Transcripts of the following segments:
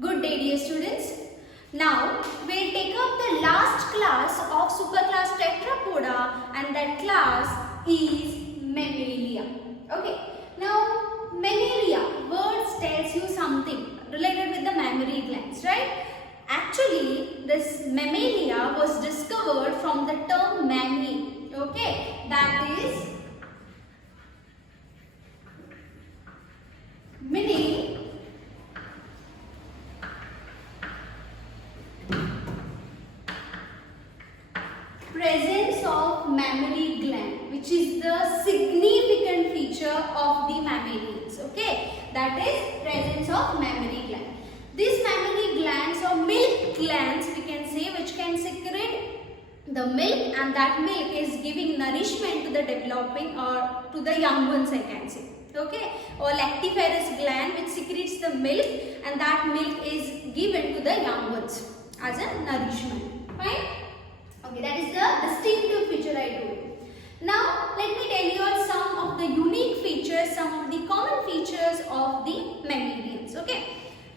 Good day, dear students. Now we'll take up the last class of superclass Tetrapoda, and that class is Mammalia. Okay. Now Mammalia words tells you something related with the mammary glands, right? Actually, this Mammalia was discovered from the term mammy. Okay, that is meaning presence of mammary gland, which is the significant feature of the mammalians. Okay, that is presence of mammary gland. These mammary glands or milk glands, we can say, which can secrete the milk, and that milk is giving nourishment to the developing or to the young ones, I can say. Okay, or lactiferous gland which secretes the milk, and that milk is given to the young ones as a nourishment. Fine. Okay, that is the distinctive feature I told you. Now, let me tell you all some of the unique features, some of the common features of the mammalians. Okay.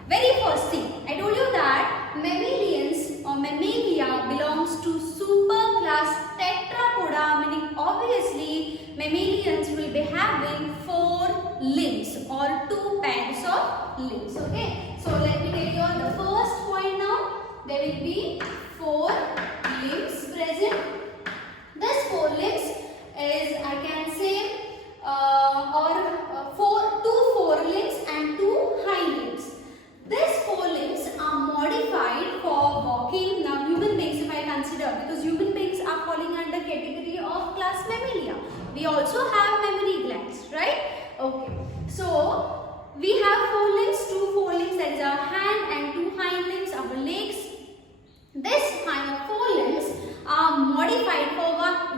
Very first thing, I told you that mammalians or mammalia belongs to superclass Tetrapoda, meaning obviously mammalians will be having 4 limbs or 2 pairs of limbs. Okay. So, let me tell you on the first point now. There will be 4 limbs present. This 4 limbs is, I can say, two forelimbs and 2 hind limbs. These 4 limbs are modified for walking. Now, human beings, if I consider, because human beings are falling under category of class Mammalia. We also have mammary glands, right? Okay. So, we have 4 limbs, 2 forelimbs, that is our hand, and 2 hind limbs, our legs. This 4 limbs are modified for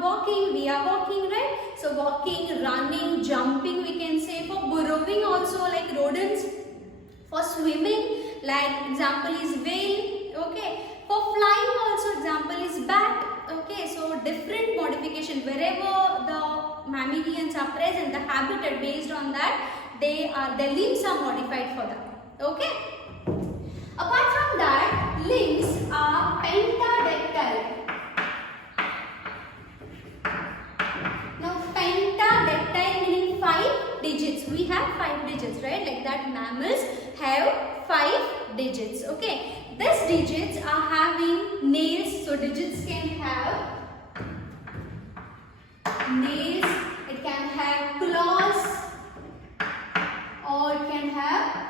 walking. We are walking, right? So, walking, running, jumping, we can say, for burrowing also, like rodents. For swimming, like example is whale. Okay. For flying also, example is bat. Okay. So, different modification wherever the mammalians are present, the habitat based on that, their limbs are modified for that. Okay. Apart from that, limbs are pentadactyl. Now, pentadactyl meaning 5 digits. We have 5 digits, right? Like that, mammals have 5 digits. Okay. These digits are having nails. So, digits can have nails. It can have claws, or it can have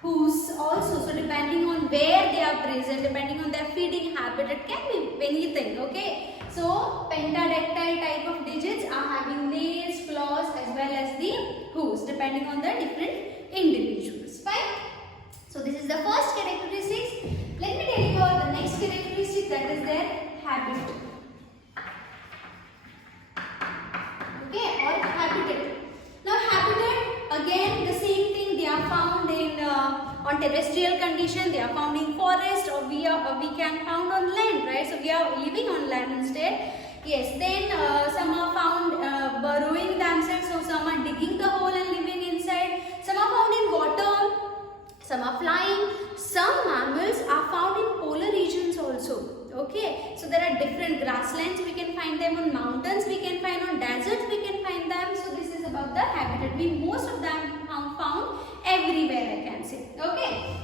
hooves also. So, depending on where they are present, depending on their feeding habit, it can be anything. Okay. So, pentadactyl type of digits are having nails, claws, as well as the hooves, depending on the different individuals. Fine. So, this is the first characteristic. Let me tell you about the next characteristic, that is their habit. Okay, or habitat. Now, habitat, again the same thing. They are found in on terrestrial condition. They are found in forest, or we can found on land, right? So, we are living on land instead. Yes. Then some are found burrowing themselves. So, some are digging the hole and living inside. Some are found in water. Some are flying. Some mammals are found in polar regions also. Okay. So, there are different grasslands. We can find them on mountains. We can find on deserts. We can find them. So, this is about the habitat. Most of them are found everywhere, I can say. Okay.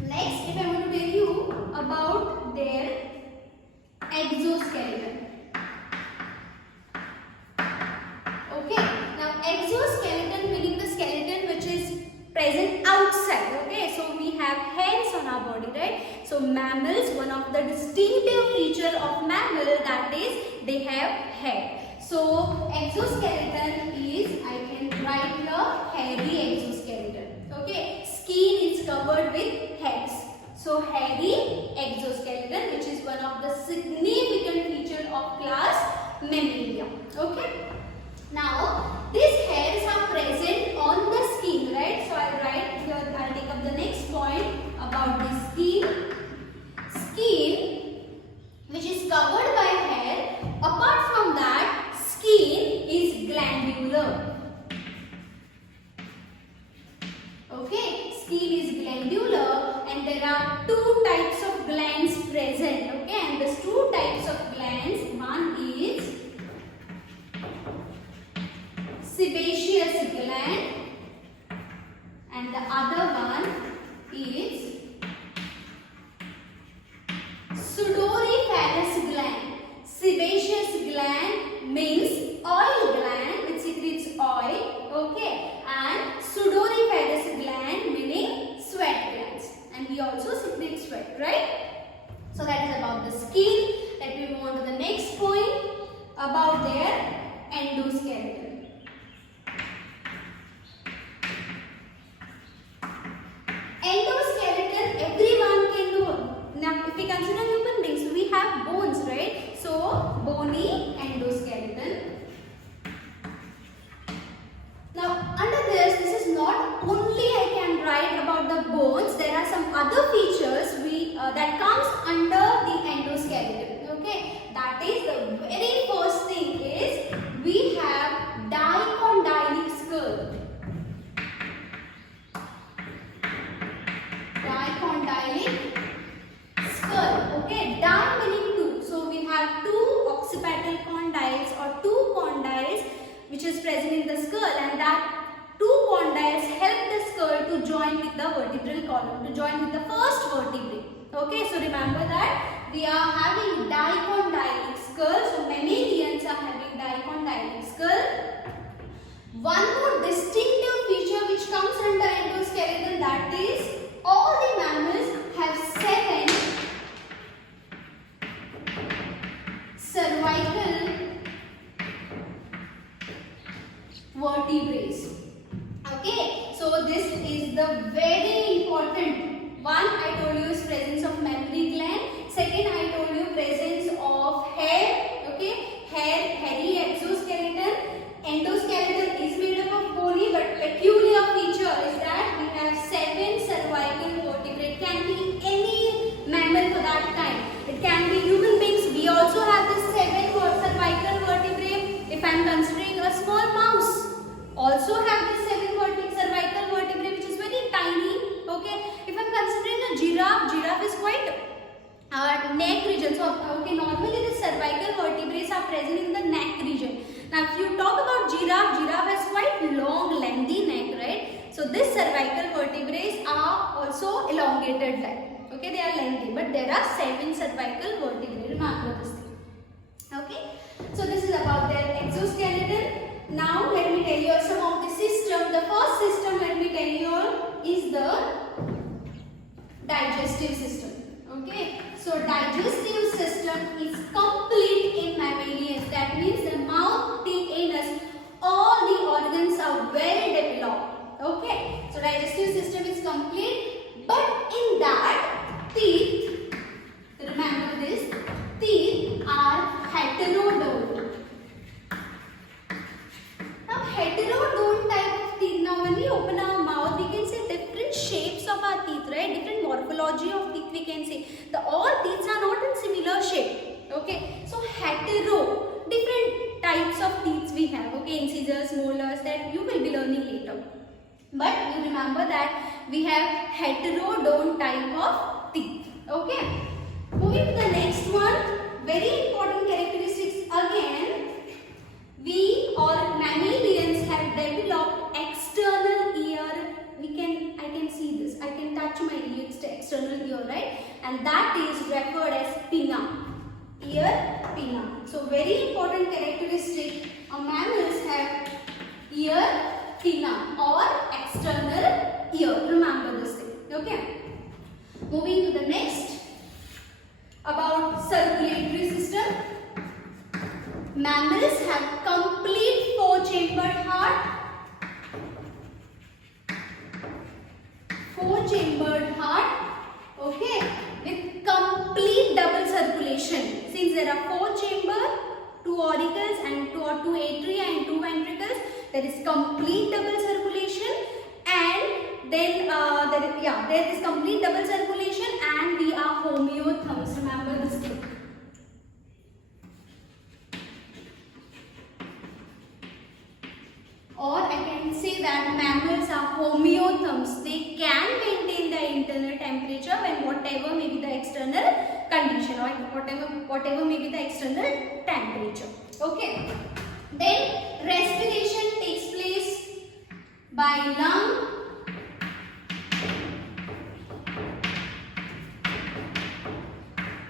Next, if I want to tell you about their exoskeleton. Okay. Now, exoskeleton meaning the skeleton which is present outside. Okay. So, we have hairs on our body, right? So, mammals, one of the distinctive feature of mammal, that is they have hair. So, exoskeleton is, I can write here, hairy exoskeleton. Okay. Skin is covered with hairs. So, hairy exoskeleton, which is one of the significant feature of class Mammalia. Okay. Now, these hairs are present on the skin, right? So, I will write here, I will take up the next point about the skin. Skin, which is covered by hair. Apart from that, skin is glandular. Okay, skin is glandular, and there are two types of glands present. Okay, and these two types of glands, one is sebaceous gland and the other one is sudoriferous gland. Sebaceous gland means oil gland which secretes oil, okay, and sudoriferous gland meaning sweat glands, and we also secrete sweat, right? So that is about the skin. Let me move on to the next point about their endoskeleton. Endoskeleton everyone can do. Now if we consider human beings, we have bones, right? So bony endoskeleton. Now under this is not only I can write about the bones, there are some other features that comes under the endoskeleton. Okay, that is the very first thing is we have dicondylic skull. Dicondylic skull. Okay, di meaning two. So we have two occipital condyles or two condyles which is present in the skull, and that two condyles help the skull to join with the vertebral column, to join with the first vertebrae. Okay, so remember that we are having dicondylic skull. So mammalians are having dicondylic skull. One more distinctive feature which comes under endoskeleton, that is all the mammals have 7 cervical vertebrae. Okay, so this is the very important one. I told you is presence of mammary gland. Second, I told you presence of hair. Okay, hair, hairy exoskeleton. Endoskeleton is made up of bony, but peculiar feature is that we have 7 cervical vertebrae. It can be any mammal for that kind. It can be human beings. We also have the 7 cervical vertebrae. If I am considering a small mouse, also have the 7 cervical vertebrae, which is very tiny. Okay, if I am considering a giraffe is quite neck region. So okay, normally the cervical vertebrae are present in the neck region. Now if you talk about giraffe has quite long lengthy neck, right? So this cervical vertebrae are also elongated like. Okay, they are lengthy, but there are 7 cervical vertebrae. Remember this thing. Okay, so this is about their exoskeleton. Now let me tell you some of the system. The first system, let me tell you all, is the digestive system. Okay, so digestive system is complete in mammalians. That means the mouth, teeth, anus, all the organs are well developed. Okay, so digestive system is complete, but in that teeth, remember this, teeth are heterodont. Now heterodont type of teeth. Now when we open our mouth, we can see different shapes of our teeth, right? Different morphology of teeth we can see. All teeth are not in similar shape. Okay, so hetero, different types of teeth we have. Okay, incisors, molars, that you will be learning later. But you remember that we have heterodont type of teeth. Okay, moving to the next one. Very important characteristics again. We or mammalians have developed external ear. I can see this. I can touch my ear. It's the external ear, right? And that is referred as pinna. Ear pinna. So very important characteristic. Mammals have ear pinna or external ear. Remember this thing. Okay. Moving to the next about circulatory system. Mammals have complete 4-chambered heart. 4-chambered heart, okay, with complete double circulation. Since there are 4 chambers, 2 auricles and 2 atria and 2 ventricles, there is complete double circulation, and then there is complete double circulation, and we are homeotherms. Remember this thing. Or I can say that mammals are homeotherms. They can maintain the whatever may be the external temperature. Okay. Then respiration takes place by lung.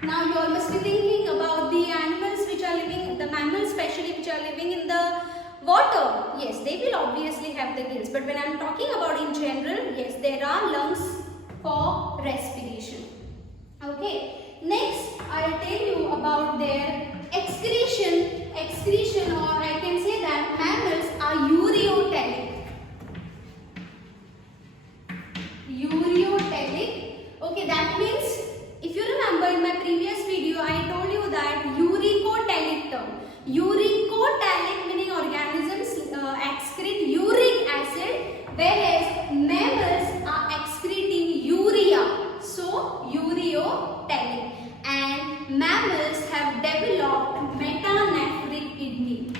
Now you all must be thinking about the animals which are living, the mammals especially which are living in the water. Yes, they will obviously have the gills, but when I am talking about in general, yes, there are lungs for respiration. Okay, next I will tell you about their excretion. Excretion, or I can say that mammals are ureotelic. Ureotelic. Okay, that means, if you remember in my previous video, I told you that uricotelic term. Uricotelic meaning organisms excrete uric acid, whereas mammals are excreting urea. So, ureotelic. And mammals have developed metanephric kidney.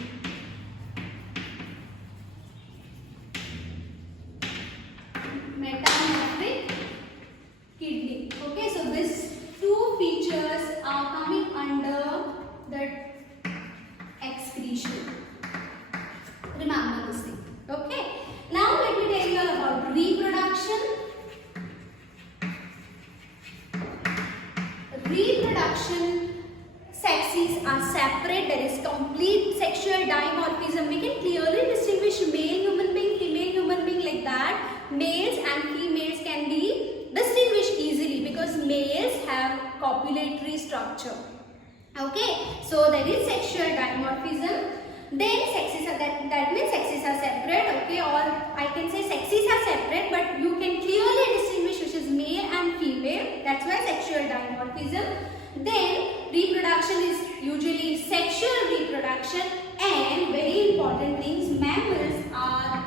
Metanephric kidney. Okay, so these two features are coming under the excretion. Remember this thing. Okay. Now let me tell you about reproduction. Reproduction, sexes are separate. There is complete sexual dimorphism. We can clearly distinguish male human being, female human being like that. Males and females can be distinguished easily because males have copulatory structure. Okay, so there is sexual dimorphism. Then sexes are that means sexes are separate. Okay, or I can say sexes are separate, but you can clearly distinguish which is male and female. That's why sexual dimorphism. Then reproduction is usually sexual reproduction, and very important things, mammals are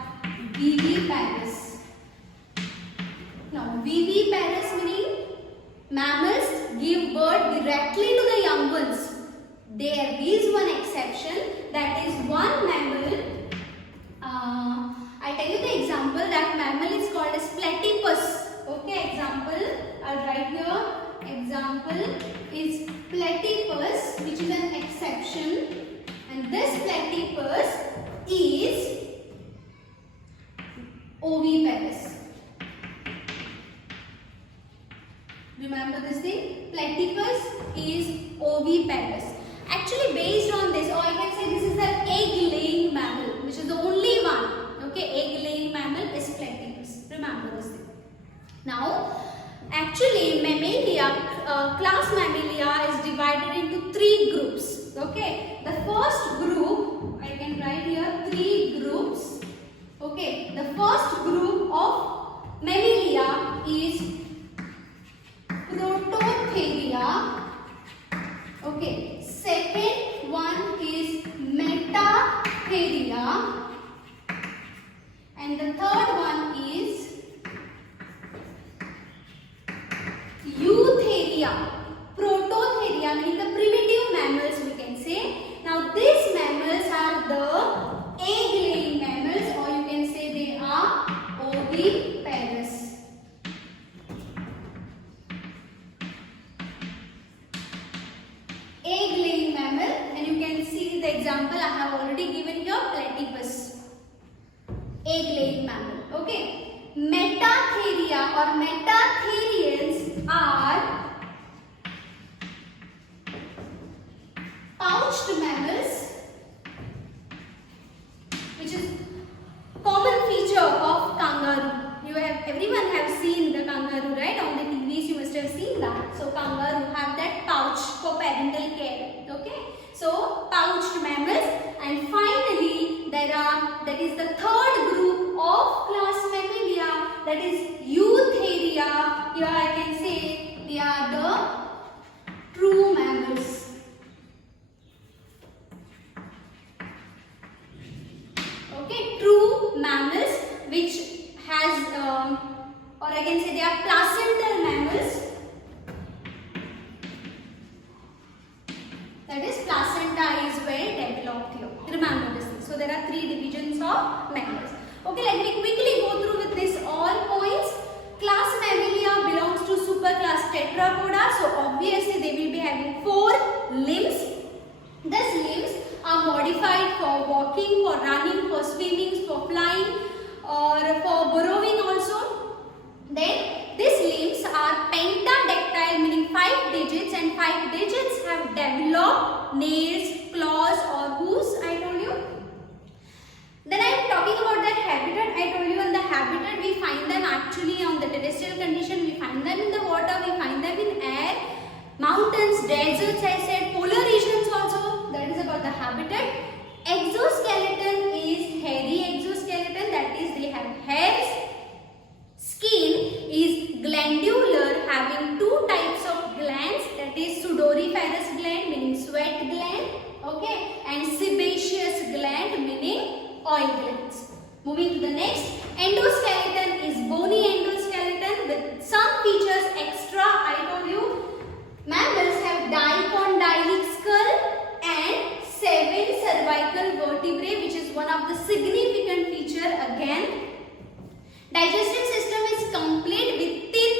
viviparous. Now viviparous meaning mammals give birth directly to the young ones. There is one exception, that is one mammal. I tell you the example. That mammal is called as platypus. Okay, example I'll write here. Example is platypus, which is an exception, and this platypus is oviparous. Remember this thing? Platypus is oviparous. Actually, based on this, or I can say this is the egg-laying mammal, which is the only one. Okay, egg-laying mammal is platypus. Remember this thing. Now, actually, Mammalia, class Mammalia is divided into 3 groups. Okay, the first group, I can write here 3 groups. Okay, the first group of Mammalia is Prototheria. Okay, second one is Metatheria, and the third one is Eutheria. Prototheria meaning the primitive mammals, we can say. Now these mammals are the egg-laying mammals, or you can say they are oviparous. Egg-laying mammal, and you can see the example I have already given here, platypus. Egg-laying mammal. Okay. Metatheria or metatherians are pouched mammals, which is common feature of kangaroo. Everyone have seen the kangaroo, right? On the TVs you must have seen that. So kangaroo have that pouch for parental care. Okay. So pouched mammals, and finally that is the third group of class Mammalia, that is Eutheria. Here I can say they are the true mammals. Okay, true mammals which has or I can say they are placental mammals. That is, placenta is well limbs. These limbs are modified for walking, for running, for swimming, for flying, or for burrowing also. Then these limbs are pentadactyl, meaning 5 digits, and 5 digits have developed nails, claws or hooves, I told you. Then I am talking about their habitat. I told you in the habitat we find them actually on the terrestrial condition, we find them in the water, we find them in air, mountains, deserts, I said, polar regions also. That is about the habitat. Exoskeleton is hairy exoskeleton, that is they have hairs. Skin is glandular, having 2 types of glands, that is sudoriferous gland meaning sweat gland, okay, and sebaceous gland meaning oil glands. Moving to the next, endoskeleton is bony endoskeleton with some features extra. I told you mammals have dicondylic skull and 7 cervical vertebrae, which is one of the significant feature again. Digestive system is complete with teeth,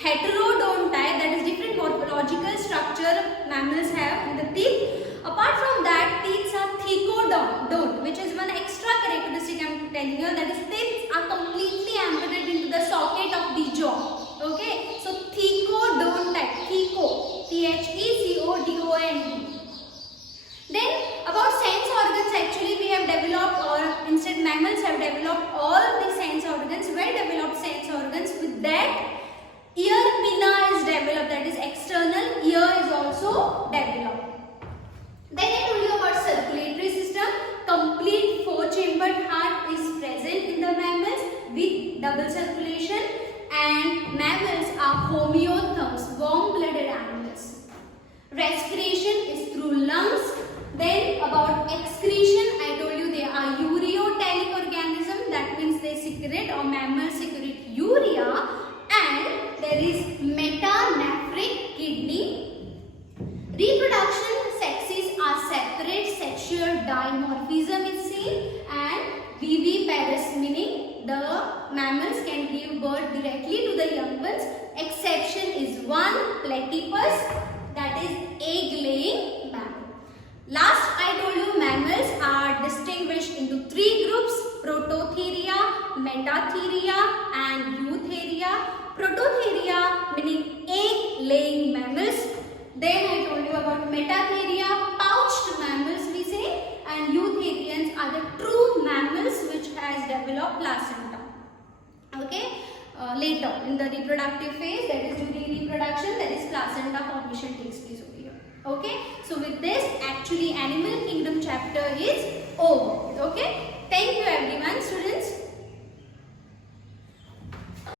heterodonti, that is different morphological structure mammals have in the teeth. Apart from that, teeth are thecodont, which is one extra characteristic I am telling you, that is teeth are completely embedded into the socket of the jaw. Okay, so thecodonti, theco, Thecodont. Then about sense organs, actually we have developed, or instead mammals have developed all the sense organs, well developed sense organs. With that, ear pinna is developed, that is external ear is also developed. Then I told you about circulatory system. Complete 4-chambered heart is present in the mammals with double circulation, and mammals are homeotherms, warm-blooded animals. Respiration is through lungs. Then about excretion, I told you they are ureotelic organism, that means they secrete, or mammals secrete urea, and there is metanephric kidney. Reproduction, sexes are separate, sexual dimorphism is seen, and viviparous, meaning the mammals can give birth directly to the young ones. Exception is one platypus, that is egg-laying mammal. Last, I told you mammals are distinguished into 3 groups: Prototheria, Metatheria and Eutheria. Prototheria meaning egg-laying mammals. Then I told you about Metatheria, pouched mammals we say, and Eutherians are the true mammals which has developed placenta. Okay, later in the reproductive phase, that is during reproduction, that is placenta formation takes place over here. Okay, so with this actually animal kingdom chapter is over. Okay, thank you everyone.